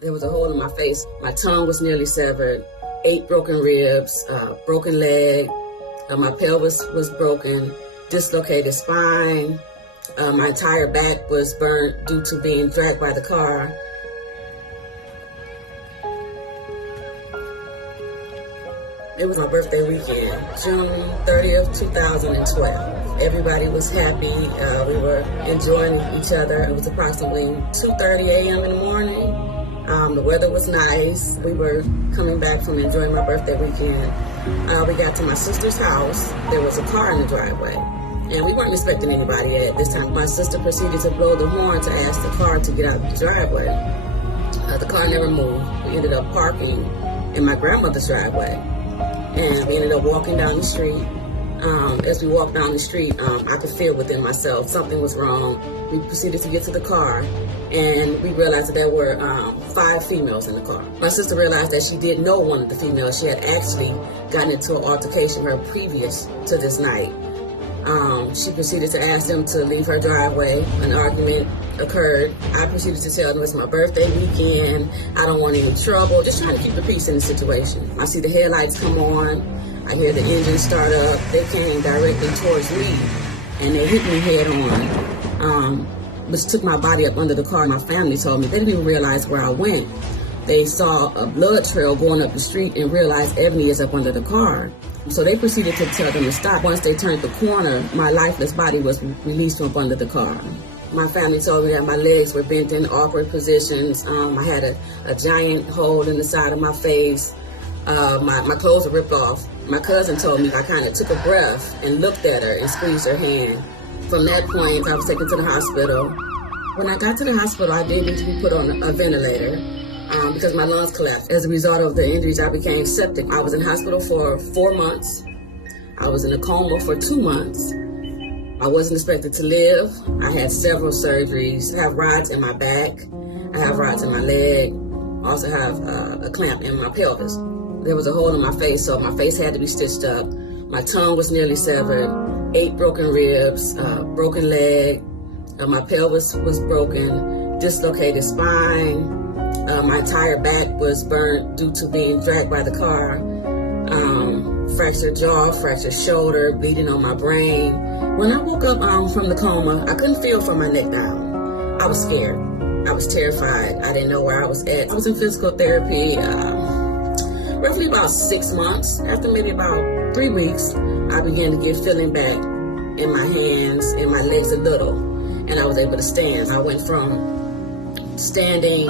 There was a hole in my face. My tongue was nearly severed, 8 broken ribs, broken leg. My pelvis was broken, dislocated spine. My entire back was burnt due to being dragged by the car. It was my birthday weekend, June 30th, 2012. Everybody was happy. We were enjoying each other. It was approximately 2:30 a.m. in the morning. The weather was nice. We were coming back from enjoying my birthday weekend. We got to my sister's house. There was a car in the driveway, and we weren't expecting anybody at this time. My sister proceeded to blow the horn to ask the car to get out of the driveway. The car never moved. We ended up parking in my grandmother's driveway, and we ended up walking down the street. As we walked down the street, I could feel within myself something was wrong. We proceeded to get to the car, and we realized that there were 5 females in the car. My sister realized that she did know one of the females. She had actually gotten into an altercation with her previous to this night. She proceeded to ask them to leave her driveway. An argument occurred. I proceeded to tell them it's my birthday weekend. I don't want any trouble. Just trying to keep the peace in the situation. I see the headlights come on. I hear the engine start up. They came directly towards me, and they hit me head on, which took my body up under the car. My family told me they didn't even realize where I went. They saw a blood trail going up the street and realized Ebony is up under the car. So they proceeded to tell them to stop. Once they turned the corner, my lifeless body was released from up under the car. My family told me that my legs were bent in awkward positions. I had a giant hole in the side of my face. My clothes were ripped off. My cousin told me I kind of took a breath and looked at her and squeezed her hand. From that point, I was taken to the hospital. When I got to the hospital, I did need to be put on a ventilator because my lungs collapsed. As a result of the injuries, I became septic. I was in hospital for 4 months. I was in a coma for 2 months. I wasn't expected to live. I had several surgeries. I have rods in my back. I have rods in my leg. I also have a clamp in my pelvis. There was a hole in my face, so my face had to be stitched up. My tongue was nearly severed, 8 broken ribs, broken leg. My pelvis was broken, dislocated spine. My entire back was burnt due to being dragged by the car. Fractured jaw, fractured shoulder, bleeding on my brain. When I woke up from the coma, I couldn't feel from my neck down. I was scared. I was terrified. I didn't know where I was at. I was in physical therapy roughly about 6 months. After maybe about 3 weeks, I began to get feeling back in my hands and my legs a little, and I was able to stand. I went from standing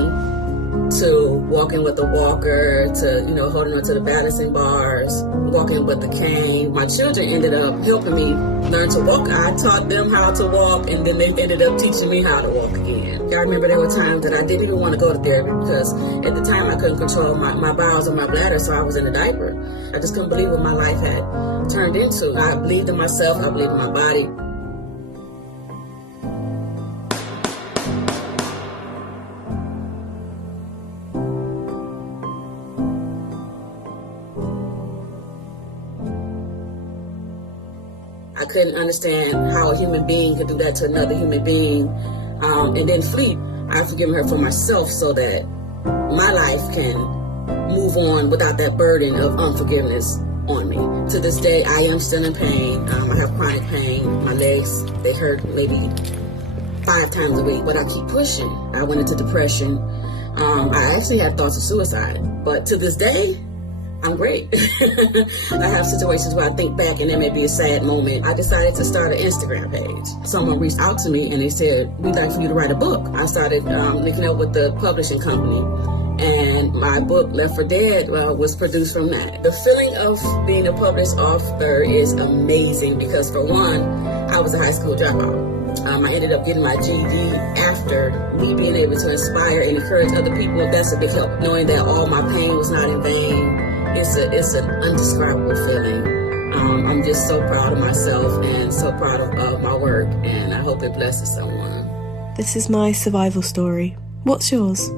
to walking with a walker to, holding onto the balancing bars, walking with the cane. My children ended up helping me learn to walk. I taught them how to walk, and then they ended up teaching me how to walk again. I remember there were times that I didn't even want to go to therapy because at the time I couldn't control my bowels or my bladder, so I was in a diaper. I just couldn't believe what my life had turned into. I believed in myself. I believed in my body. I couldn't understand how a human being could do that to another human being and then flee. I've forgiven her for myself so that my life can move on without that burden of unforgiveness on me. To this day, I am still in pain. I have chronic pain. My legs, they hurt maybe 5 times a week, but I keep pushing. I went into depression. I actually had thoughts of suicide, but to this day, I'm great. I have situations where I think back and there may be a sad moment. I decided to start an Instagram page. Someone reached out to me and they said, we'd like for you to write a book. I started linking up with the publishing company, and my book, Left for Dead, was produced from that. The feeling of being a published author is amazing because, for one, I was a high school dropout. I ended up getting my GED after me being able to inspire and encourage other people. That's a big help. Knowing that all my pain was not in vain. It's an undescribable feeling. I'm just so proud of myself and so proud of my work, and I hope it blesses someone. This is my survival story. What's yours?